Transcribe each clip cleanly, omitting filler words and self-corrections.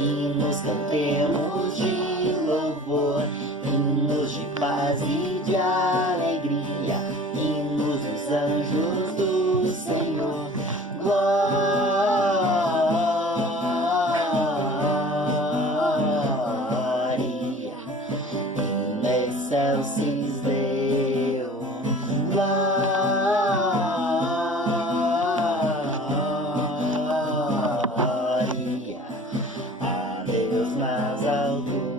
hinos cantemos de louvor, hinos de paz e de alegria, hinos dos anjos do Senhor. Glória in excelsis Deo. Glória a Deus nas alturas.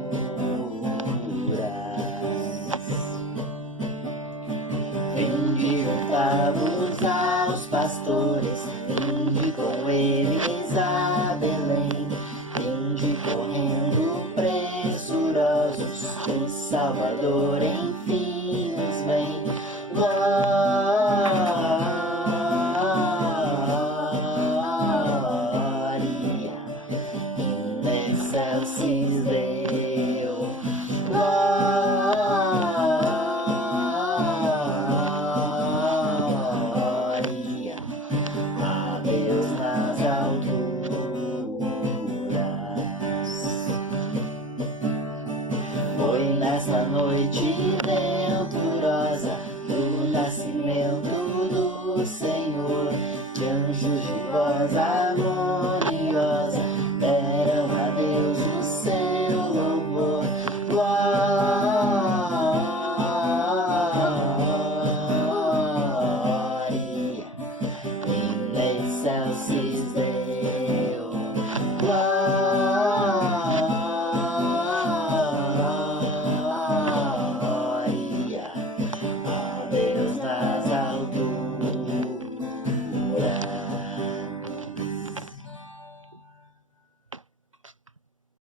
Vinde juntar-vos aos pastores, vinde com eles a Belém, vinde correndo pressurosos, o Salvador enfim nos vem. Glória in excelsis Deo. Glória a Deus nas alturas. Foi nessa noite venturosa do nascimento do Senhor que anjos de voz amor